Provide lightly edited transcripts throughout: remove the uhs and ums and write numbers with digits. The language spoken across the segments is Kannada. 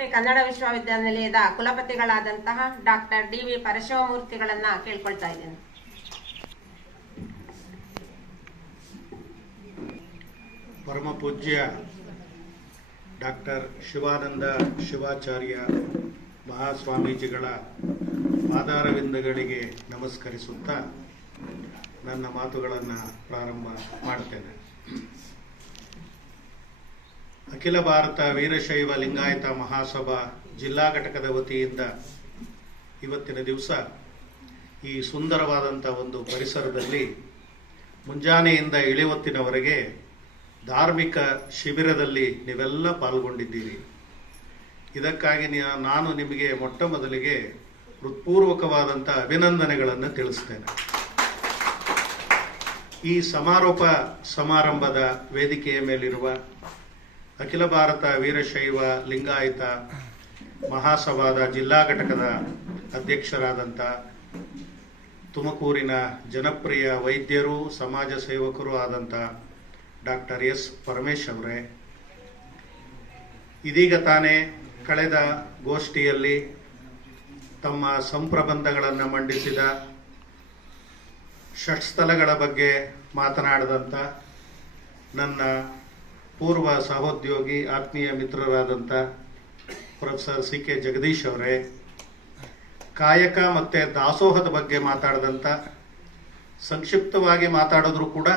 ಹಂಪಿ ಕನ್ನಡ ವಿಶ್ವವಿದ್ಯಾನಿಲಯದ ಕುಲಪತಿಗಳಾದಂತಹ ಡಾಕ್ಟರ್ ಡಿ.ವಿ. ಪರಶಿವಮೂರ್ತಿಗಳನ್ನ ಕೇಳ್ಕೊಳ್ತಾ ಇದ್ದೀನಿ. ಪರಮ ಪೂಜ್ಯ ಡಾಕ್ಟರ್ ಶಿವಾನಂದ ಶಿವಾಚಾರ್ಯ ಮಹಾಸ್ವಾಮೀಜಿಗಳ ಪಾದಾರವಿಂದಗಳಿಗೆ ನಮಸ್ಕರಿಸುತ್ತಾ ನನ್ನ ಮಾತುಗಳನ್ನು ಪ್ರಾರಂಭ ಮಾಡ್ತೇನೆ. ಅಖಿಲ ಭಾರತ ವೀರಶೈವ ಲಿಂಗಾಯತ ಮಹಾಸಭಾ ಜಿಲ್ಲಾ ಘಟಕದ ವತಿಯಿಂದ ಇವತ್ತಿನ ದಿವಸ ಈ ಸುಂದರವಾದಂಥ ಒಂದು ಪರಿಸರದಲ್ಲಿ ಮುಂಜಾನೆಯಿಂದ ಇಳಿವತ್ತಿನವರೆಗೆ ಧಾರ್ಮಿಕ ಶಿಬಿರದಲ್ಲಿ ನೀವೆಲ್ಲ ಪಾಲ್ಗೊಂಡಿದ್ದೀರಿ. ಇದಕ್ಕಾಗಿ ನಾನು ನಿಮಗೆ ಮೊಟ್ಟ ಮೊದಲಿಗೆ ಹೃತ್ಪೂರ್ವಕವಾದಂಥ ಅಭಿನಂದನೆಗಳನ್ನು ತಿಳಿಸ್ತೇನೆ. ಈ ಸಮಾರೋಪ ಸಮಾರಂಭದ ವೇದಿಕೆಯ ಮೇಲಿರುವ ಅಖಿಲ ಭಾರತ ವೀರಶೈವ ಲಿಂಗಾಯತ ಮಹಾಸಭಾದ ಜಿಲ್ಲಾ ಘಟಕದ ಅಧ್ಯಕ್ಷರಾದಂಥ ತುಮಕೂರಿನ ಜನಪ್ರಿಯ ವೈದ್ಯರು ಸಮಾಜ ಸೇವಕರು ಆದಂಥ ಡಾಕ್ಟರ್ ಎಸ್ ಪರಮೇಶ್ ಅವರೇ, ಇದೀಗ ತಾನೇ ಕಳೆದ ಗೋಷ್ಠಿಯಲ್ಲಿ ತಮ್ಮ ಸಂಪ್ರಬಂಧಗಳನ್ನು ಮಂಡಿಸಿದ ಷಟ್ಸ್ಥಲಗಳ ಬಗ್ಗೆ ಮಾತನಾಡಿದಂಥ ನನ್ನ ಪೂರ್ವ ಸಹೋದ್ಯೋಗಿ ಆತ್ಮೀಯ ಮಿತ್ರರಾದಂಥ ಪ್ರೊಫೆಸರ್ ಸಿ.ಕೆ. ಜಗದೀಶ್ ಅವರೇ, ಕಾಯಕ ಮತ್ತು ದಾಸೋಹದ ಬಗ್ಗೆ ಮಾತಾಡಿದಂಥ, ಸಂಕ್ಷಿಪ್ತವಾಗಿ ಮಾತಾಡಿದ್ರೂ ಕೂಡ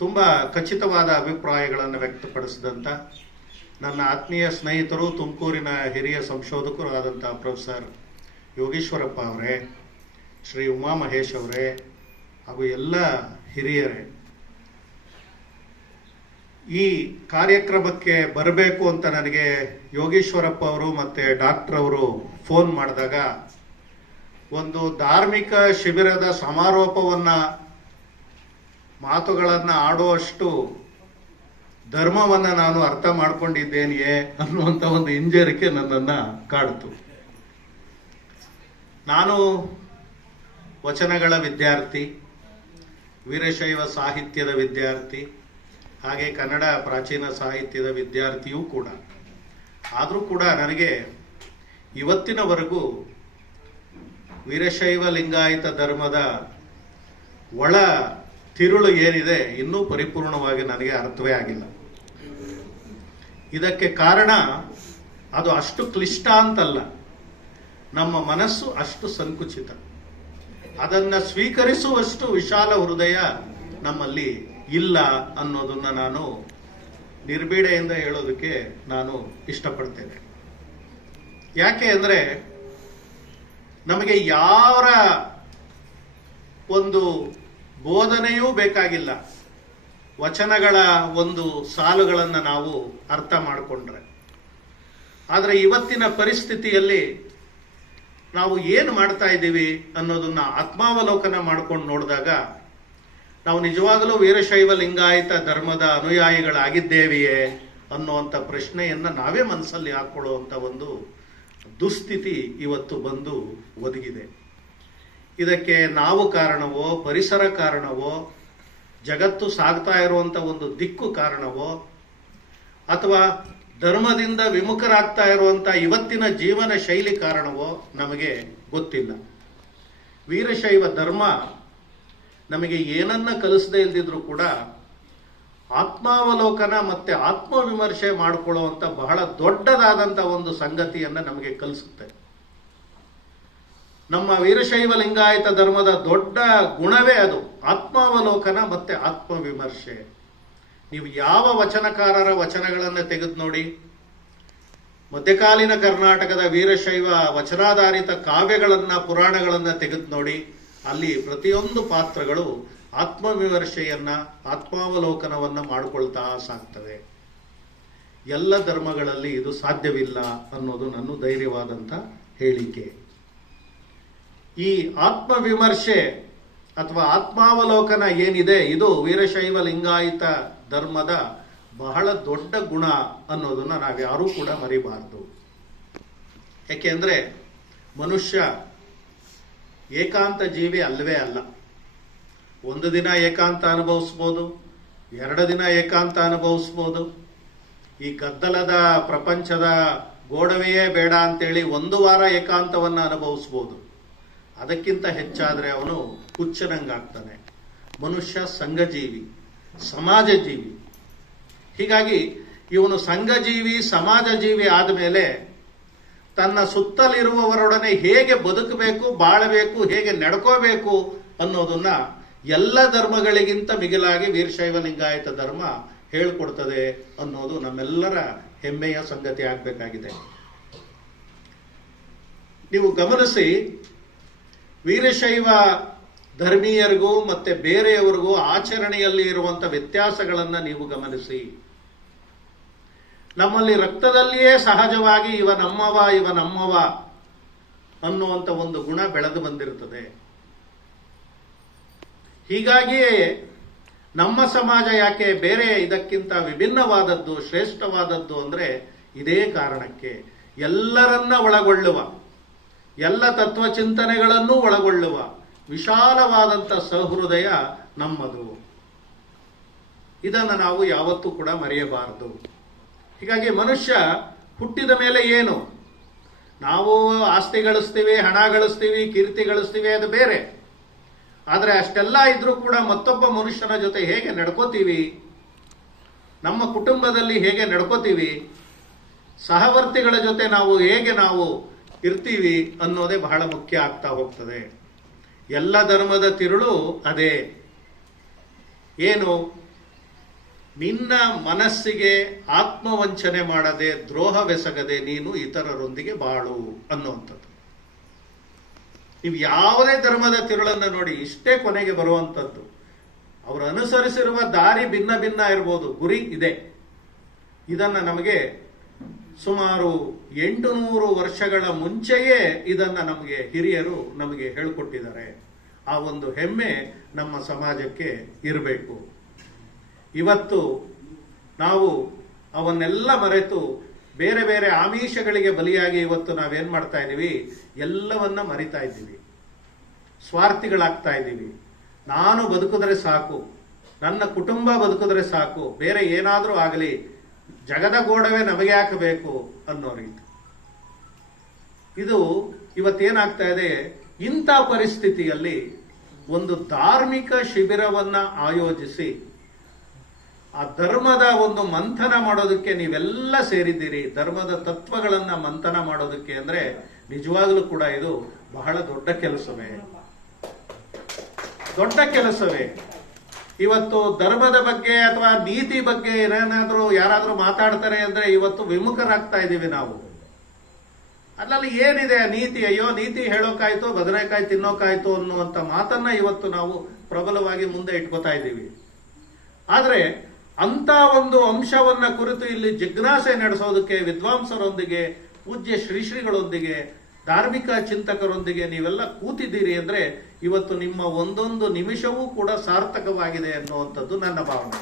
ತುಂಬ ಖಚಿತವಾದ ಅಭಿಪ್ರಾಯಗಳನ್ನು ವ್ಯಕ್ತಪಡಿಸಿದಂಥ ನನ್ನ ಆತ್ಮೀಯ ಸ್ನೇಹಿತರು ತುಮಕೂರಿನ ಹಿರಿಯ ಸಂಶೋಧಕರು ಆದಂಥ ಪ್ರೊಫೆಸರ್ ಯೋಗೀಶ್ವರಪ್ಪ ಅವರೇ, ಶ್ರೀ ಉಮಾ ಮಹೇಶ್ ಅವರೇ ಹಾಗೂ ಎಲ್ಲ ಹಿರಿಯರೇ, ಈ ಕಾರ್ಯಕ್ರಮಕ್ಕೆ ಬರಬೇಕು ಅಂತ ನನಗೆ ಯೋಗೀಶ್ವರಪ್ಪ ಅವರು ಮತ್ತು ಡಾಕ್ಟರ್ ಅವರು ಫೋನ್ ಮಾಡಿದಾಗ ಒಂದು ಧಾರ್ಮಿಕ ಶಿಬಿರದ ಸಮಾರೋಪವನ್ನು ಮಾತುಗಳನ್ನು ಆಡುವಷ್ಟು ಧರ್ಮವನ್ನು ನಾನು ಅರ್ಥ ಮಾಡ್ಕೊಂಡಿದ್ದೇನೆಯೇ ಅನ್ನುವಂಥ ಒಂದು ಹಿಂಜರಿಕೆ ನನ್ನನ್ನು ಕಾಡ್ತು. ನಾನು ವಚನಗಳ ವಿದ್ಯಾರ್ಥಿ, ವೀರಶೈವ ಸಾಹಿತ್ಯದ ವಿದ್ಯಾರ್ಥಿ, ಹಾಗೆ ಕನ್ನಡ ಪ್ರಾಚೀನ ಸಾಹಿತ್ಯದ ವಿದ್ಯಾರ್ಥಿಯೂ ಕೂಡ. ಆದರೂ ಕೂಡ ನನಗೆ ಇವತ್ತಿನವರೆಗೂ ವೀರಶೈವ ಲಿಂಗಾಯತ ಧರ್ಮದ ಒಳ ತಿರುಳು ಏನಿದೆ ಇನ್ನೂ ಪರಿಪೂರ್ಣವಾಗಿ ನನಗೆ ಅರ್ಥವೇ ಆಗಿಲ್ಲ. ಇದಕ್ಕೆ ಕಾರಣ ಅದು ಅಷ್ಟು ಕ್ಲಿಷ್ಟ ಅಂತಲ್ಲ, ನಮ್ಮ ಮನಸ್ಸು ಅಷ್ಟು ಸಂಕುಚಿತ. ಅದನ್ನು ಸ್ವೀಕರಿಸುವಷ್ಟು ವಿಶಾಲ ಹೃದಯ ನಮ್ಮಲ್ಲಿ ಇಲ್ಲ ಅನ್ನೋದನ್ನು ನಾನು ನಿರ್ಭೀಡೆಯಿಂದ ಹೇಳೋದಕ್ಕೆ ನಾನು ಇಷ್ಟಪಡ್ತೇನೆ. ಯಾಕೆ ಅಂದರೆ ನಮಗೆ ಯಾರ ಒಂದು ಬೋಧನೆಯೂ ಬೇಕಾಗಿಲ್ಲ. ವಚನಗಳ ಒಂದು ಸಾಲುಗಳನ್ನು ನಾವು ಅರ್ಥ ಮಾಡಿಕೊಂಡ್ರೆ. ಆದರೆ ಇವತ್ತಿನ ಪರಿಸ್ಥಿತಿಯಲ್ಲಿ ನಾವು ಏನು ಮಾಡ್ತಾ ಇದ್ದೀವಿ ಅನ್ನೋದನ್ನ ಆತ್ಮಾವಲೋಕನ ಮಾಡ್ಕೊಂಡು ನೋಡಿದಾಗ ನಾವು ನಿಜವಾಗಲೂ ವೀರಶೈವ ಲಿಂಗಾಯತ ಧರ್ಮದ ಅನುಯಾಯಿಗಳಾಗಿದ್ದೇವೆಯೇ ಅನ್ನುವಂಥ ಪ್ರಶ್ನೆಯನ್ನು ನಾವೇ ಮನಸ್ಸಲ್ಲಿ ಹಾಕ್ಕೊಳ್ಳುವಂಥ ಒಂದು ದುಸ್ಥಿತಿ ಇವತ್ತು ಬಂದು ಒದಗಿದೆ. ಇದಕ್ಕೆ ನಾವು ಕಾರಣವೋ, ಪರಿಸರ ಕಾರಣವೋ, ಜಗತ್ತು ಸಾಗ್ತಾ ಇರುವಂಥ ಒಂದು ದಿಕ್ಕು ಕಾರಣವೋ, ಅಥವಾ ಧರ್ಮದಿಂದ ವಿಮುಖರಾಗ್ತಾ ಇರುವಂಥ ಇವತ್ತಿನ ಜೀವನ ಶೈಲಿ ಕಾರಣವೋ ನಮಗೆ ಗೊತ್ತಿಲ್ಲ. ವೀರಶೈವ ಧರ್ಮ ನಮಗೆ ಏನನ್ನ ಕಲಿಸದೇ ಇಲ್ದಿದ್ರು ಕೂಡ ಆತ್ಮಾವಲೋಕನ ಮತ್ತು ಆತ್ಮವಿಮರ್ಶೆ ಮಾಡಿಕೊಳ್ಳುವಂಥ ಬಹಳ ದೊಡ್ಡದಾದಂಥ ಒಂದು ಸಂಗತಿಯನ್ನು ನಮಗೆ ಕಲಿಸುತ್ತೆ. ನಮ್ಮ ವೀರಶೈವ ಲಿಂಗಾಯತ ಧರ್ಮದ ದೊಡ್ಡ ಗುಣವೇ ಅದು, ಆತ್ಮಾವಲೋಕನ ಮತ್ತು ಆತ್ಮವಿಮರ್ಶೆ. ನೀವು ಯಾವ ವಚನಕಾರರ ವಚನಗಳನ್ನು ತೆಗೆದು ನೋಡಿ, ಮಧ್ಯಕಾಲೀನ ಕರ್ನಾಟಕದ ವೀರಶೈವ ವಚನಾಧಾರಿತ ಕಾವ್ಯಗಳನ್ನು, ಪುರಾಣಗಳನ್ನು ತೆಗೆದು ನೋಡಿ, ಅಲ್ಲಿ ಪ್ರತಿಯೊಂದು ಪಾತ್ರಗಳು ಆತ್ಮವಿಮರ್ಶೆಯನ್ನ, ಆತ್ಮಾವಲೋಕನವನ್ನು ಮಾಡಿಕೊಳ್ತಾ ಸಾಕ್ತವೆ. ಎಲ್ಲ ಧರ್ಮಗಳಲ್ಲಿ ಇದು ಸಾಧ್ಯವಿಲ್ಲ ಅನ್ನೋದು ನನ್ನ ಧೈರ್ಯವಾದಂಥ ಹೇಳಿಕೆ. ಈ ಆತ್ಮವಿಮರ್ಶೆ ಅಥವಾ ಆತ್ಮಾವಲೋಕನ ಏನಿದೆ, ಇದು ವೀರಶೈವ ಲಿಂಗಾಯತ ಧರ್ಮದ ಬಹಳ ದೊಡ್ಡ ಗುಣ ಅನ್ನೋದನ್ನು ನಾವ್ಯಾರೂ ಕೂಡ ಮರಿಬಾರದು. ಯಾಕೆಂದರೆ ಮನುಷ್ಯ ಏಕಾಂತ ಜೀವಿ ಅಲ್ಲವೇ ಅಲ್ಲ. ಒಂದು ದಿನ ಏಕಾಂತ ಅನುಭವಿಸ್ಬೋದು, 2 ದಿನ ಏಕಾಂತ ಅನುಭವಿಸ್ಬೋದು. ಈ ಗದ್ದಲದ ಪ್ರಪಂಚದ ಗೋಡವೆಯೇ ಬೇಡ ಅಂತೇಳಿ 1 ವಾರ ಏಕಾಂತವನ್ನು ಅನುಭವಿಸ್ಬೋದು. ಅದಕ್ಕಿಂತ ಹೆಚ್ಚಾದರೆ ಅವನು ಹುಚ್ಚನಂಗಾಗ್ತಾನೆ. ಮನುಷ್ಯ ಸಂಘಜೀವಿ, ಸಮಾಜ ಜೀವಿ. ಹೀಗಾಗಿ ಇವನು ಸಂಘಜೀವಿ, ಸಮಾಜ ಜೀವಿ ಆದಮೇಲೆ ತನ್ನ ಸುತ್ತಲಿರುವವರೊಡನೆ ಹೇಗೆ ಬದುಕಬೇಕು, ಬಾಳಬೇಕು, ಹೇಗೆ ನಡ್ಕೋಬೇಕು ಅನ್ನೋದನ್ನ ಎಲ್ಲ ಧರ್ಮಗಳಿಗಿಂತ ಮಿಗಿಲಾಗಿ ವೀರಶೈವ ಲಿಂಗಾಯತ ಧರ್ಮ ಹೇಳ್ಕೊಡ್ತದೆ ಅನ್ನೋದು ನಮ್ಮೆಲ್ಲರ ಹೆಮ್ಮೆಯ ಸಂಗತಿ ಆಗಬೇಕಾಗಿದೆ. ನೀವು ಗಮನಿಸಿ, ವೀರಶೈವ ಧರ್ಮೀಯರಿಗೂ ಮತ್ತೆ ಬೇರೆಯವರಿಗೂ ಆಚರಣೆಯಲ್ಲಿ ಇರುವಂತ ವ್ಯತ್ಯಾಸಗಳನ್ನು ನೀವು ಗಮನಿಸಿ. ನಮ್ಮಲ್ಲಿ ರಕ್ತದಲ್ಲಿಯೇ ಸಹಜವಾಗಿ ಇವ ನಮ್ಮವ ಅನ್ನುವಂಥ ಒಂದು ಗುಣ ಬೆಳೆದು ಬಂದಿರುತ್ತದೆ. ಹೀಗಾಗಿಯೇ ನಮ್ಮ ಸಮಾಜ ಯಾಕೆ ಬೇರೆ ಇದಕ್ಕಿಂತ ವಿಭಿನ್ನವಾದದ್ದು, ಶ್ರೇಷ್ಠವಾದದ್ದು ಅಂದರೆ ಇದೇ ಕಾರಣಕ್ಕೆ. ಎಲ್ಲರನ್ನ ಒಳಗೊಳ್ಳುವ, ಎಲ್ಲ ತತ್ವಚಿಂತನೆಗಳನ್ನು ಒಳಗೊಳ್ಳುವ ವಿಶಾಲವಾದಂಥ ಸಹೃದಯ ನಮ್ಮದು. ಇದನ್ನು ನಾವು ಯಾವತ್ತೂ ಕೂಡ ಮರೆಯಬಾರದು. ಹೀಗಾಗಿ ಮನುಷ್ಯ ಹುಟ್ಟಿದ ಮೇಲೆ ಏನು, ನಾವು ಆಸ್ತಿ ಗಳಿಸ್ತೀವಿ, ಹಣ ಗಳಿಸ್ತೀವಿ, ಕೀರ್ತಿ ಗಳಿಸ್ತೀವಿ, ಅದು ಬೇರೆ. ಆದರೆ ಅಷ್ಟೆಲ್ಲ ಇದ್ರೂ ಕೂಡ ಮತ್ತೊಬ್ಬ ಮನುಷ್ಯನ ಜೊತೆ ಹೇಗೆ ನಡ್ಕೋತೀವಿ, ನಮ್ಮ ಕುಟುಂಬದಲ್ಲಿ ಹೇಗೆ ನಡ್ಕೋತೀವಿ, ಸಹವರ್ತಿಗಳ ಜೊತೆ ನಾವು ಹೇಗೆ ಇರ್ತೀವಿ ಅನ್ನೋದೇ ಬಹಳ ಮುಖ್ಯ ಆಗ್ತಾ ಹೋಗ್ತದೆ. ಎಲ್ಲ ಧರ್ಮದ ತಿರುಳು ಅದೇ. ಏನು? ನಿನ್ನ ಮನಸ್ಸಿಗೆ ಆತ್ಮವಂಚನೆ ಮಾಡದೆ, ದ್ರೋಹವೆಸಗದೆ ನೀನು ಇತರರೊಂದಿಗೆ ಬಾಳು ಅನ್ನುವಂಥದ್ದು. ನೀವು ಯಾವುದೇ ಧರ್ಮದ ತಿರುಳನ್ನು ನೋಡಿ, ಇಷ್ಟೇ ಕೊನೆಗೆ ಬರುವಂಥದ್ದು. ಅವರು ಅನುಸರಿಸಿರುವ ದಾರಿ ಭಿನ್ನ ಭಿನ್ನ ಇರ್ಬೋದು, ಗುರಿ ಇದೆ. ಇದನ್ನು ನಮಗೆ ಸುಮಾರು 800 ವರ್ಷಗಳ ಮುಂಚೆಯೇ ಇದನ್ನು ನಮಗೆ ಹಿರಿಯರು ನಮಗೆ ಹೇಳಿಕೊಟ್ಟಿದ್ದಾರೆ. ಆ ಒಂದು ಹೆಮ್ಮೆ ನಮ್ಮ ಸಮಾಜಕ್ಕೆ ಇರಬೇಕು. ಇವತ್ತು ನಾವು ಅವನ್ನೆಲ್ಲ ಮರೆತು ಬೇರೆ ಬೇರೆ ಆಮಿಷಗಳಿಗೆ ಬಲಿಯಾಗಿ ಇವತ್ತು ನಾವೇನ್ ಮಾಡ್ತಾ ಇದ್ದೀವಿ, ಎಲ್ಲವನ್ನ ಮರಿತಾ ಇದ್ದೀವಿ, ಸ್ವಾರ್ಥಿಗಳಾಗ್ತಾ ಇದ್ದೀವಿ. ನಾನು ಬದುಕಿದ್ರೆ ಸಾಕು, ನನ್ನ ಕುಟುಂಬ ಬದುಕಿದ್ರೆ ಸಾಕು, ಬೇರೆ ಏನಾದರೂ ಆಗಲಿ, ಜಗದ ಗೋಡವೆ ನಮಗೆ ಹಾಕಬೇಕು ಅನ್ನೋ ರೀತಿ. ಇದು ಇವತ್ತೇನಾಗ್ತಾ ಇದೆ, ಇಂಥ ಪರಿಸ್ಥಿತಿಯಲ್ಲಿ ಒಂದು ಧಾರ್ಮಿಕ ಶಿಬಿರವನ್ನ ಆಯೋಜಿಸಿ ಆ ಧರ್ಮದ ಒಂದು ಮಂಥನ ಮಾಡೋದಕ್ಕೆ ನೀವೆಲ್ಲ ಸೇರಿದ್ದೀರಿ. ಧರ್ಮದ ತತ್ವಗಳನ್ನ ಮಂಥನ ಮಾಡೋದಕ್ಕೆ ಅಂದ್ರೆ ನಿಜವಾಗ್ಲೂ ಕೂಡ ಇದು ಬಹಳ ದೊಡ್ಡ ಕೆಲಸವೇ. ಇವತ್ತು ಧರ್ಮದ ಬಗ್ಗೆ ಅಥವಾ ನೀತಿ ಬಗ್ಗೆ ಯಾರಾದ್ರೂ ಮಾತಾಡ್ತಾರೆ ಅಂದ್ರೆ ಇವತ್ತು ವಿಮುಖರಾಗ್ತಾ ಇದ್ದೀವಿ ನಾವು. ಅಲ್ಲಲ್ಲಿ ಏನಿದೆ ನೀತಿ, ಅಯ್ಯೋ ನೀತಿ ಹೇಳೋಕಾಯ್ತು, ಬದನೆಕಾಯಿ ತಿನ್ನೋಕಾಯ್ತು ಅನ್ನುವಂಥ ಮಾತನ್ನ ಇವತ್ತು ನಾವು ಪ್ರಬಲವಾಗಿ ಮುಂದೆ ಇಟ್ಕೋತಾ ಇದ್ದೀವಿ. ಆದ್ರೆ ಅಂತ ಒಂದು ಅಂಶವನ್ನ ಕುರಿತು ಇಲ್ಲಿ ಜಿಜ್ಞಾಸೆ ನಡೆಸೋದಕ್ಕೆ ವಿದ್ವಾಂಸರೊಂದಿಗೆ, ಪೂಜ್ಯ ಶ್ರೀಗಳೊಂದಿಗೆ, ಧಾರ್ಮಿಕ ಚಿಂತಕರೊಂದಿಗೆ ನೀವೆಲ್ಲ ಕೂತಿದ್ದೀರಿ ಅಂದ್ರೆ ಇವತ್ತು ನಿಮ್ಮ ಒಂದೊಂದು ನಿಮಿಷವೂ ಕೂಡ ಸಾರ್ಥಕವಾಗಿದೆ ಅನ್ನುವಂಥದ್ದು ನನ್ನ ಭಾವನೆ.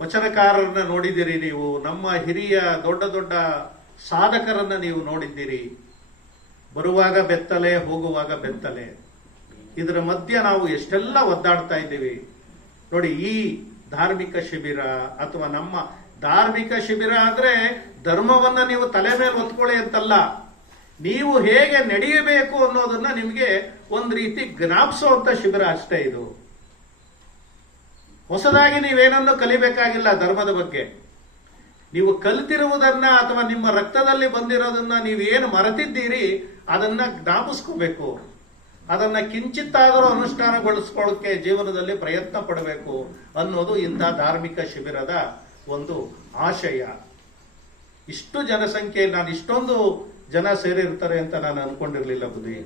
ವಚನಕಾರರನ್ನ ನೋಡಿದ್ದೀರಿ ನೀವು, ನಮ್ಮ ಹಿರಿಯ ದೊಡ್ಡ ದೊಡ್ಡ ಸಾಧಕರನ್ನ ನೀವು ನೋಡಿದ್ದೀರಿ. ಬರುವಾಗ ಬೆತ್ತಲೆ, ಹೋಗುವಾಗ ಬೆತ್ತಲೆ. ಇದರ ಮಧ್ಯ ನಾವು ಎಷ್ಟೆಲ್ಲ ಒದ್ದಾಡ್ತಾ ಇದ್ದೀವಿ ನೋಡಿ. ಈ ಧಾರ್ಮಿಕ ಶಿಬಿರ ಅಥವಾ ನಮ್ಮ ಧಾರ್ಮಿಕ ಶಿಬಿರ ಅಂದ್ರೆ ಧರ್ಮವನ್ನ ನೀವು ತಲೆ ಮೇಲೆ ಹೊತ್ಕೊಳ್ಳಿ ಅಂತಲ್ಲ, ನೀವು ಹೇಗೆ ನಡೆಯಬೇಕು ಅನ್ನೋದನ್ನ ನಿಮಗೆ ಒಂದು ರೀತಿ ಜ್ಞಾಪಿಸುವಂತ ಶಿಬಿರ ಅಷ್ಟೇ ಇದು. ಹೊಸದಾಗಿ ನೀವೇನನ್ನು ಕಲಿಬೇಕಾಗಿಲ್ಲ ಧರ್ಮದ ಬಗ್ಗೆ. ನೀವು ಕಲಿತಿರುವುದನ್ನ ಅಥವಾ ನಿಮ್ಮ ರಕ್ತದಲ್ಲಿ ಬಂದಿರೋದನ್ನ ನೀವೇನು ಮರೆತಿದ್ದೀರಿ ಅದನ್ನ ಜ್ಞಾಪಿಸ್ಕೋಬೇಕು. ಅದನ್ನ ಕಿಂಚಿತ್ತಾದರೂ ಅನುಷ್ಠಾನಗೊಳಿಸ್ಕೊಳ್ಳೋಕೆ ಜೀವನದಲ್ಲಿ ಪ್ರಯತ್ನ ಪಡಬೇಕು ಅನ್ನೋದು ಇಂಥ ಧಾರ್ಮಿಕ ಶಿಬಿರದ ಒಂದು ಆಶಯ. ಇಷ್ಟು ಜನಸಂಖ್ಯೆ, ನಾನು ಇಷ್ಟೊಂದು ಜನ ಸೇರಿರ್ತಾರೆ ಅಂತ ನಾನು ಅನ್ಕೊಂಡಿರ್ಲಿಲ್ಲ ಬುದ್ಧಿ.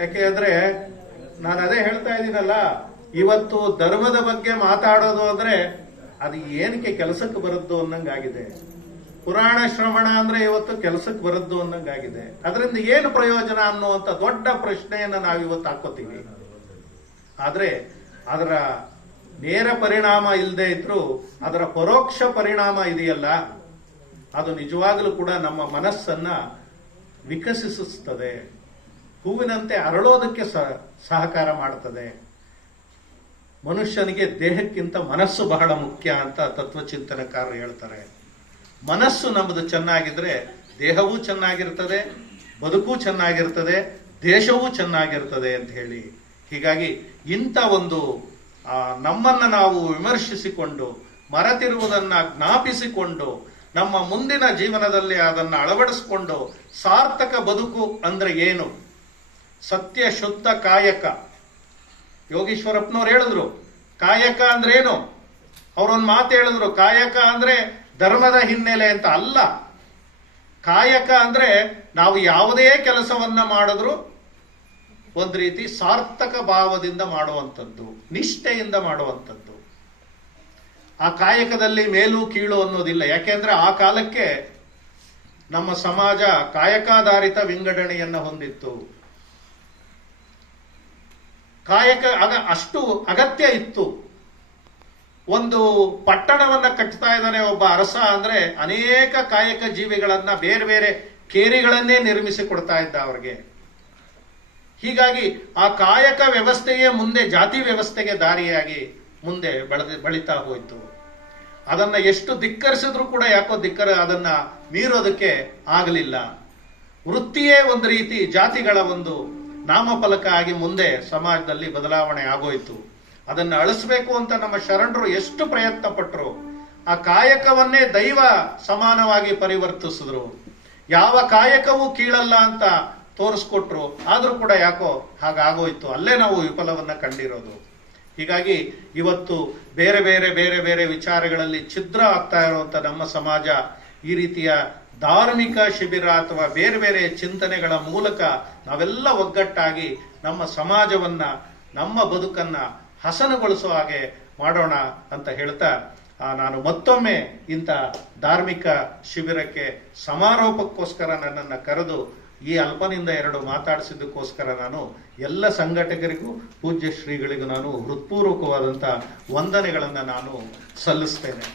ಯಾಕೆ ಅಂದ್ರೆ ನಾನು ಅದೇ ಹೇಳ್ತಾ ಇದ್ದೀನಲ್ಲ, ಇವತ್ತು ಧರ್ಮದ ಬಗ್ಗೆ ಮಾತಾಡೋದು ಅಂದ್ರೆ ಅದು ಏನಕ್ಕೆ ಕೆಲಸಕ್ಕೆ ಬರದ್ದು ಅನ್ನಂಗಾಗಿದೆ. ಪುರಾಣ ಶ್ರವಣ ಅಂದ್ರೆ ಇವತ್ತು ಕೆಲಸಕ್ಕೆ ಬರದ್ದು ಅನ್ನಂಗಾಗಿದೆ. ಅದರಿಂದ ಏನು ಪ್ರಯೋಜನ ಅನ್ನುವಂಥ ದೊಡ್ಡ ಪ್ರಶ್ನೆಯನ್ನ ನಾವಿವತ್ತು ಹಾಕೋತೀವಿ. ಆದ್ರೆ ಅದರ ನೇರ ಪರಿಣಾಮ ಇಲ್ಲದೆ ಇದ್ರೂ ಅದರ ಪರೋಕ್ಷ ಪರಿಣಾಮ ಇದೆಯಲ್ಲ, ಅದು ನಿಜವಾಗಲೂ ಕೂಡ ನಮ್ಮ ಮನಸ್ಸನ್ನ ವಿಕಸಿಸುತ್ತದೆ, ಹೂವಿನಂತೆ ಅರಳೋದಕ್ಕೆ ಸಹಕಾರ ಮಾಡುತ್ತದೆ. ಮನುಷ್ಯನಿಗೆ ದೇಹಕ್ಕಿಂತ ಮನಸ್ಸು ಬಹಳ ಮುಖ್ಯ ಅಂತ ತತ್ವಚಿಂತನಕಾರರು ಹೇಳ್ತಾರೆ. ಮನಸ್ಸು ನಮ್ಮದು ಚೆನ್ನಾಗಿದ್ರೆ ದೇಹವೂ ಚೆನ್ನಾಗಿರ್ತದೆ, ಬದುಕು ಚೆನ್ನಾಗಿರ್ತದೆ, ದೇಶವೂ ಚೆನ್ನಾಗಿರ್ತದೆ ಅಂತ ಹೇಳಿ. ಹೀಗಾಗಿ ಇಂಥ ಒಂದು ನಮ್ಮನ್ನು ನಾವು ವಿಮರ್ಶಿಸಿಕೊಂಡು ಮರೆತಿರುವುದನ್ನ ಜ್ಞಾಪಿಸಿಕೊಂಡು ನಮ್ಮ ಮುಂದಿನ ಜೀವನದಲ್ಲಿ ಅದನ್ನು ಅಳವಡಿಸಿಕೊಂಡು ಸಾರ್ಥಕ ಬದುಕು ಅಂದ್ರೆ ಏನು, ಸತ್ಯ ಶುದ್ಧ ಕಾಯಕ. ಯೋಗೀಶ್ವರಪ್ಪನವ್ರು ಹೇಳಿದ್ರು ಕಾಯಕ ಅಂದ್ರೆ ಏನು. ಅವರೊಂದು ಮಾತು ಹೇಳಿದ್ರು, ಕಾಯಕ ಅಂದ್ರೆ ಧರ್ಮದ ಹಿನ್ನೆಲೆ ಅಂತ ಅಲ್ಲ. ಕಾಯಕ ಅಂದ್ರೆ ನಾವು ಯಾವುದೇ ಕೆಲಸವನ್ನ ಮಾಡಿದ್ರು ಒಂದು ರೀತಿ ಸಾರ್ಥಕ ಭಾವದಿಂದ ಮಾಡುವಂಥದ್ದು, ನಿಷ್ಠೆಯಿಂದ ಮಾಡುವಂಥದ್ದು. ಆ ಕಾಯಕದಲ್ಲಿ ಮೇಲು ಕೀಳು ಅನ್ನೋದಿಲ್ಲ. ಯಾಕೆಂದ್ರೆ ಆ ಕಾಲಕ್ಕೆ ನಮ್ಮ ಸಮಾಜ ಕಾಯಕಾಧಾರಿತ ವಿಂಗಡಣೆಯನ್ನ ಹೊಂದಿತ್ತು. ಕಾಯಕ ಅಷ್ಟು ಅಗತ್ಯ ಇತ್ತು. ಒಂದು ಪಟ್ಟಣವನ್ನ ಕಟ್ತಾ ಇದ್ದಾನೆ ಒಬ್ಬ ಅರಸ ಅಂದ್ರೆ ಅನೇಕ ಕಾಯಕ ಜೀವಿಗಳನ್ನ ಬೇರೆ ಬೇರೆ ಕೇರಿಗಳನ್ನೇ ನಿರ್ಮಿಸಿ ಕೊಡ್ತಾ ಇದ್ದ ಅವ್ರಿಗೆ. ಹೀಗಾಗಿ ಆ ಕಾಯಕ ವ್ಯವಸ್ಥೆಯೇ ಮುಂದೆ ಜಾತಿ ವ್ಯವಸ್ಥೆಗೆ ದಾರಿಯಾಗಿ ಮುಂದೆ ಬೆಳೀತಾ ಹೋಯ್ತು. ಅದನ್ನ ಎಷ್ಟು ಧಿಕ್ಕರಿಸಿದ್ರು ಕೂಡ ಯಾಕೋ ಅದನ್ನ ಮೀರೋದಕ್ಕೆ ಆಗಲಿಲ್ಲ. ವೃತ್ತಿಯೇ ಒಂದು ರೀತಿ ಜಾತಿಗಳ ಒಂದು ನಾಮಫಲಕ ಆಗಿ ಮುಂದೆ ಸಮಾಜದಲ್ಲಿ ಬದಲಾವಣೆ ಆಗೋಯ್ತು. ಅದನ್ನು ಅಳಿಸ್ಬೇಕು ಅಂತ ನಮ್ಮ ಶರಣರು ಎಷ್ಟು ಪ್ರಯತ್ನ ಪಟ್ಟರು. ಆ ಕಾಯಕವನ್ನೇ ದೈವ ಸಮಾನವಾಗಿ ಪರಿವರ್ತಿಸಿದ್ರು. ಯಾವ ಕಾಯಕವೂ ಕೀಳಲ್ಲ ಅಂತ ತೋರಿಸ್ಕೊಟ್ರು. ಆದ್ರೂ ಕೂಡ ಯಾಕೋ ಹಾಗಾಗೋಯ್ತು. ಅಲ್ಲೇ ನಾವು ವಿಫಲವನ್ನ ಕಂಡಿರೋದು. ಹೀಗಾಗಿ ಇವತ್ತು ಬೇರೆ ಬೇರೆ ಬೇರೆ ಬೇರೆ ವಿಚಾರಗಳಲ್ಲಿ ಛಿದ್ರ ಆಗ್ತಾ ಇರುವಂತ ನಮ್ಮ ಸಮಾಜ ಈ ರೀತಿಯ ಧಾರ್ಮಿಕ ಶಿಬಿರ ಅಥವಾ ಬೇರೆ ಬೇರೆ ಚಿಂತನೆಗಳ ಮೂಲಕ ನಾವೆಲ್ಲ ಒಗ್ಗಟ್ಟಾಗಿ ನಮ್ಮ ಸಮಾಜವನ್ನ, ನಮ್ಮ ಬದುಕನ್ನ ಹಸನುಗೊಳಿಸುವ ಹಾಗೆ ಮಾಡೋಣ ಅಂತ ಹೇಳ್ತಾ ನಾನು ಮತ್ತೊಮ್ಮೆ ಇಂಥ ಧಾರ್ಮಿಕ ಶಿಬಿರಕ್ಕೆ ಸಮಾರೋಪಕ್ಕೋಸ್ಕರ ನನ್ನನ್ನು ಕರೆದು ಈ ಅಲ್ಪನಿಂದ 2 ಮಾತಾಡಿಸಿದ್ದಕ್ಕೋಸ್ಕರ ನಾನು ಎಲ್ಲ ಸಂಘಟಕರಿಗೂ ಪೂಜ್ಯ ಶ್ರೀಗಳಿಗೂ ನಾನು ಹೃತ್ಪೂರ್ವಕವಾದಂಥ ವಂದನೆಗಳನ್ನು ನಾನು ಸಲ್ಲಿಸ್ತೇನೆ.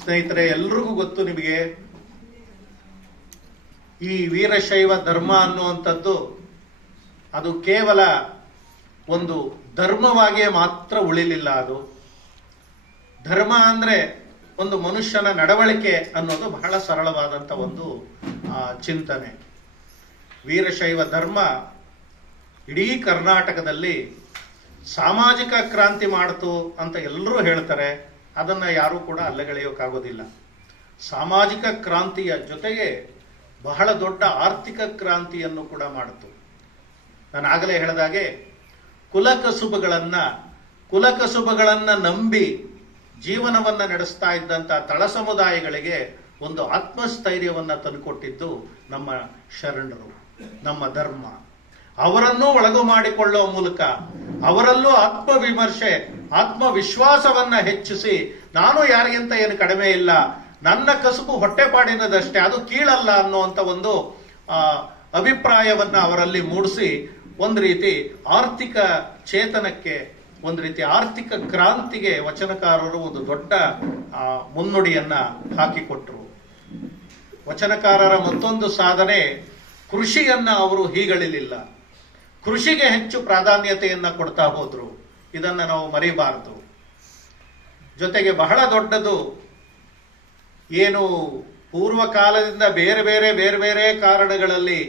ಸ್ನೇಹಿತರೆ, ಎಲ್ರಿಗೂ ಗೊತ್ತು, ನಿಮಗೆ ಈ ವೀರಶೈವ ಧರ್ಮ ಅನ್ನುವಂಥದ್ದು ಅದು ಕೇವಲ ಒಂದು ಧರ್ಮವಾಗಿಯೇ ಮಾತ್ರ ಉಳಿಲಿಲ್ಲ. ಅದು ಧರ್ಮ ಅಂದ್ರೆ ಒಂದು ಮನುಷ್ಯನ ನಡವಳಿಕೆ ಅನ್ನೋದು ಬಹಳ ಸರಳವಾದಂಥ ಒಂದು ಚಿಂತನೆ. ವೀರಶೈವ ಧರ್ಮ ಇಡೀ ಕರ್ನಾಟಕದಲ್ಲಿ ಸಾಮಾಜಿಕ ಕ್ರಾಂತಿ ಮಾಡ್ತು ಅಂತ ಎಲ್ಲರೂ ಹೇಳ್ತಾರೆ. ಅದನ್ನ ಯಾರೂ ಕೂಡ ಅಲ್ಲಗಳೆಯೋಕ್ಕಾಗೋದಿಲ್ಲ. ಸಾಮಾಜಿಕ ಕ್ರಾಂತಿಯ ಜೊತೆಗೆ ಬಹಳ ದೊಡ್ಡ ಆರ್ಥಿಕ ಕ್ರಾಂತಿಯನ್ನು ಕೂಡ ಮಾಡಿತು. ನಾನು ಆಗಲೇ ಹೇಳಿದಾಗೆ ಕುಲಕಸುಬುಗಳನ್ನ ನಂಬಿ ಜೀವನವನ್ನ ನಡೆಸ್ತಾ ಇದ್ದಂತ ತಳ ಸಮುದಾಯಗಳಿಗೆ ಒಂದು ಆತ್ಮಸ್ಥೈರ್ಯವನ್ನ ತಂದುಕೊಟ್ಟಿದ್ದು ನಮ್ಮ ಶರಣರು, ನಮ್ಮ ಧರ್ಮ. ಅವರನ್ನೂ ಒಳಗು ಮಾಡಿಕೊಳ್ಳುವ ಮೂಲಕ ಅವರಲ್ಲೂ ಆತ್ಮವಿಮರ್ಶೆ, ಆತ್ಮವಿಶ್ವಾಸವನ್ನ ಹೆಚ್ಚಿಸಿ ನಾನು ಯಾರಿಗಿಂತ ಏನು ಕಡಿಮೆ ಇಲ್ಲ, ನನ್ನ ಕಸುಬು ಹೊಟ್ಟೆಪಾಡಿನದಷ್ಟೇ, ಅದು ಕೀಳಲ್ಲ ಅನ್ನುವಂಥ ಒಂದು ಅಭಿಪ್ರಾಯವನ್ನ ಅವರಲ್ಲಿ ಮೂಡಿಸಿ ಒಂದು ರೀತಿ ಆರ್ಥಿಕ ಚೇತನಕ್ಕೆ, ಒಂದು ರೀತಿ ಆರ್ಥಿಕ ಕ್ರಾಂತಿಗೆ ವಚನಕಾರರು ಒಂದು ದೊಡ್ಡ ಮುನ್ನುಡಿಯನ್ನ ಹಾಕಿಕೊಟ್ರು. ವಚನಕಾರರ ಮತ್ತೊಂದು ಸಾಧನೆ, ಕೃಷಿಯನ್ನ ಅವರು ಹೀಗಳಿಲಿಲ್ಲ, ಕೃಷಿಗೆ ಹೆಚ್ಚು ಪ್ರಾಧಾನ್ಯತೆಯನ್ನ ಕೊಡ್ತಾ ಹೋದ್ರು. ಇದನ್ನ ನಾವು ಮರಿಬಾರದು. ಜೊತೆಗೆ ಬಹಳ ದೊಡ್ಡದು, ಏನು ಪೂರ್ವ ಕಾಲದಿಂದ ಬೇರೆ ಬೇರೆ ಬೇರೆ ಬೇರೆ ಕಾರಣಗಳಲ್ಲಿ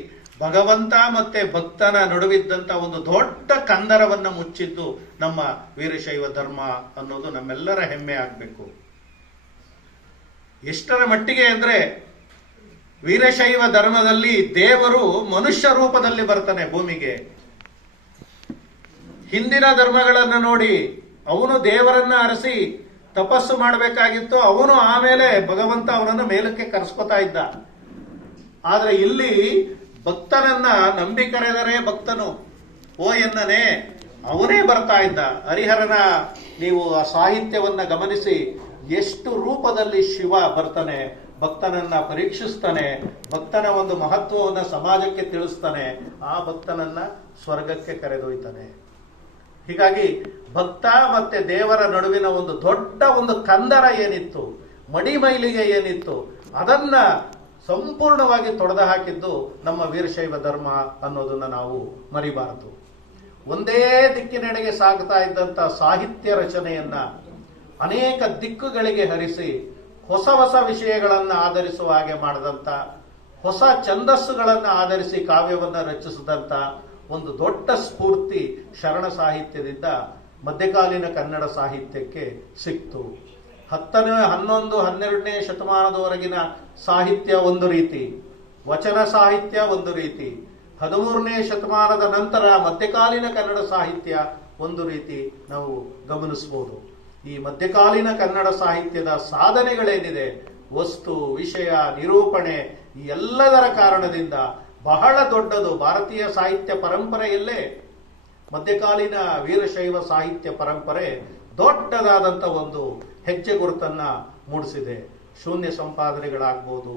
ಭಗವಂತ ಮತ್ತೆ ಭಕ್ತನ ನಡುವಿದ್ದಂತ ಒಂದು ದೊಡ್ಡ ಕಂದರವನ್ನ ಮುಚ್ಚಿದ್ದು ನಮ್ಮ ವೀರಶೈವ ಧರ್ಮ ಅನ್ನೋದು ನಮ್ಮೆಲ್ಲರ ಹೆಮ್ಮೆ ಆಗಬೇಕು. ಎಷ್ಟರ ಮಟ್ಟಿಗೆ ಅಂದ್ರೆ ವೀರಶೈವ ಧರ್ಮದಲ್ಲಿ ದೇವರು ಮನುಷ್ಯ ರೂಪದಲ್ಲಿ ಬರ್ತಾನೆ ಭೂಮಿಗೆ. ಹಿಂದಿನ ಧರ್ಮಗಳನ್ನು ನೋಡಿ ಅವನು ದೇವರನ್ನ ಅರಸಿ ತಪಸ್ಸು ಮಾಡಬೇಕಾಗಿತ್ತು, ಅವನು ಆಮೇಲೆ ಭಗವಂತ ಅವನನ್ನು ಮೇಲಕ್ಕೆ ಕರೆಸ್ಕೊತಾ ಇದ್ದ. ಆದ್ರೆ ಇಲ್ಲಿ ಭಕ್ತನನ್ನ ನಂಬಿ ಕರೆದರೆ ಭಕ್ತನು ಓ ಎನ್ನನೆ ಅವನೇ ಬರ್ತಾ ಇದ್ದ. ಹರಿಹರನ ನೀವು ಆ ಸಾಹಿತ್ಯವನ್ನ ಗಮನಿಸಿ, ಎಷ್ಟು ರೂಪದಲ್ಲಿ ಶಿವ ಬರ್ತಾನೆ, ಭಕ್ತನನ್ನ ಪರೀಕ್ಷಿಸ್ತಾನೆ, ಭಕ್ತನ ಒಂದು ಮಹತ್ವವನ್ನು ಸಮಾಜಕ್ಕೆ ತಿಳಿಸ್ತಾನೆ, ಆ ಭಕ್ತನನ್ನ ಸ್ವರ್ಗಕ್ಕೆ ಕರೆದೊಯ್ತಾನೆ. ಹೀಗಾಗಿ ಭಕ್ತ ಮತ್ತೆ ದೇವರ ನಡುವಿನ ಒಂದು ದೊಡ್ಡ ಒಂದು ಕಂದರ ಏನಿತ್ತು, ಮಡಿಮೈಲಿಗೆ ಏನಿತ್ತು, ಅದನ್ನ ಸಂಪೂರ್ಣವಾಗಿ ತೊಡೆದು ಹಾಕಿದ್ದು ನಮ್ಮ ವೀರಶೈವ ಧರ್ಮ ಅನ್ನೋದನ್ನ ನಾವು ಮರಿಬಾರದು. ಒಂದೇ ದಿಕ್ಕಿನೆಡೆಗೆ ಸಾಗ್ತಾ ಇದ್ದಂತ ಸಾಹಿತ್ಯ ರಚನೆಯನ್ನ ಅನೇಕ ದಿಕ್ಕುಗಳಿಗೆ ಹರಿಸಿ ಹೊಸ ಹೊಸ ವಿಷಯಗಳನ್ನು ಆಧರಿಸುವ ಹಾಗೆ ಮಾಡಿದಂತ, ಹೊಸ ಛಂದಸ್ಸುಗಳನ್ನು ಆಧರಿಸಿ ಕಾವ್ಯವನ್ನ ರಚಿಸಿದಂತ ಒಂದು ದೊಡ್ಡ ಸ್ಫೂರ್ತಿ ಶರಣ ಸಾಹಿತ್ಯದಿಂದ ಮಧ್ಯಕಾಲೀನ ಕನ್ನಡ ಸಾಹಿತ್ಯಕ್ಕೆ ಸಿಕ್ತು. 10ನೇ 11 12ನೇ ಶತಮಾನದವರೆಗಿನ ಸಾಹಿತ್ಯ ಒಂದು ರೀತಿ, ವಚನ ಸಾಹಿತ್ಯ ಒಂದು ರೀತಿ, 13ನೇ ಶತಮಾನದ ನಂತರ ಮಧ್ಯಕಾಲೀನ ಕನ್ನಡ ಸಾಹಿತ್ಯ ಒಂದು ರೀತಿ ನಾವು ಗಮನಿಸಬಹುದು. ಈ ಮಧ್ಯಕಾಲೀನ ಕನ್ನಡ ಸಾಹಿತ್ಯದ ಸಾಧನೆಗಳೇನಿದೆ, ವಸ್ತು, ವಿಷಯ, ನಿರೂಪಣೆ, ಈ ಎಲ್ಲದರ ಕಾರಣದಿಂದ ಬಹಳ ದೊಡ್ಡದು. ಭಾರತೀಯ ಸಾಹಿತ್ಯ ಪರಂಪರೆಯಲ್ಲೇ ಮಧ್ಯಕಾಲೀನ ವೀರಶೈವ ಸಾಹಿತ್ಯ ಪರಂಪರೆ ದೊಡ್ಡದಾದಂಥ ಒಂದು ಹೆಜ್ಜೆ ಗುರುತನ್ನ ಮೂಡಿಸಿದೆ. ಶೂನ್ಯ ಸಂಪಾದನೆಗಳಾಗ್ಬೋದು,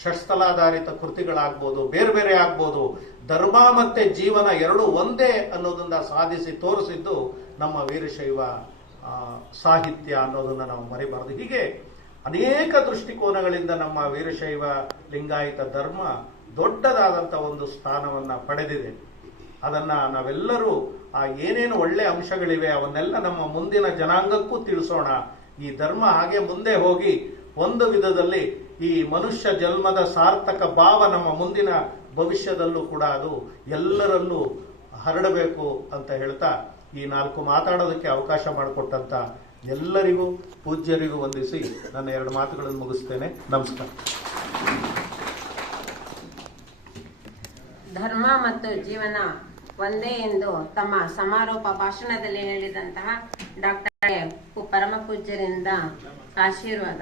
ಷಟ್ಸ್ಥಲಾಧಾರಿತ ಕೃತಿಗಳಾಗ್ಬೋದು, ಬೇರೆ ಬೇರೆ ಆಗ್ಬೋದು, ಧರ್ಮ ಮತ್ತೆ ಜೀವನ ಎರಡು ಒಂದೇ ಅನ್ನೋದನ್ನ ಸಾಧಿಸಿ ತೋರಿಸಿದ್ದು ನಮ್ಮ ವೀರಶೈವ ಸಾಹಿತ್ಯ ಅನ್ನೋದನ್ನ ನಾವು ಮರಿಬಾರದು. ಹೀಗೆ ಅನೇಕ ದೃಷ್ಟಿಕೋನಗಳಿಂದ ನಮ್ಮ ವೀರಶೈವ ಲಿಂಗಾಯತ ಧರ್ಮ ದೊಡ್ಡದಾದಂಥ ಒಂದು ಸ್ಥಾನವನ್ನ ಪಡೆದಿದೆ. ಅದನ್ನ ನಾವೆಲ್ಲರೂ ಏನೇನು ಒಳ್ಳೆ ಅಂಶಗಳಿವೆ ಅವನ್ನೆಲ್ಲ ನಮ್ಮ ಮುಂದಿನ ಜನಾಂಗಕ್ಕೂ ತಿಳಿಸೋಣ. ಈ ಧರ್ಮ ಹಾಗೆ ಮುಂದೆ ಹೋಗಿ ಒಂದು ವಿಧದಲ್ಲಿ ಈ ಮನುಷ್ಯ ಜನ್ಮದ ಸಾರ್ಥಕ ಭಾವ ನಮ್ಮ ಮುಂದಿನ ಭವಿಷ್ಯದಲ್ಲೂ ಕೂಡ ಅದು ಎಲ್ಲರಲ್ಲೂ ಹರಡಬೇಕು ಅಂತ ಹೇಳ್ತಾ ಈ 4 ಮಾತಾಡೋದಕ್ಕೆ ಅವಕಾಶ ಮಾಡಿಕೊಟ್ಟಂತ ಎಲ್ಲರಿಗೂ ಪೂಜ್ಯರಿಗೂ ವಂದಿಸಿ ನನ್ನ 2 ಮಾತುಗಳನ್ನು ಮುಗಿಸ್ತೇನೆ. ನಮಸ್ಕಾರ. ಧರ್ಮ ಮತ್ತು ಜೀವನ ಒಂದೇ ಎಂದು ತಮ್ಮ ಸಮಾರೋಪ ಭಾಷಣದಲ್ಲಿ ಹೇಳಿದಂತಹ ಡಾಕ್ಟರ್ ಪರಮ ಪೂಜ್ಯರಿಂದ ಆಶೀರ್ವಾದ.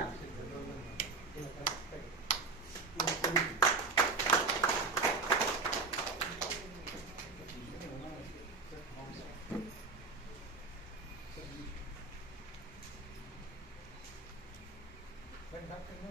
Doctor,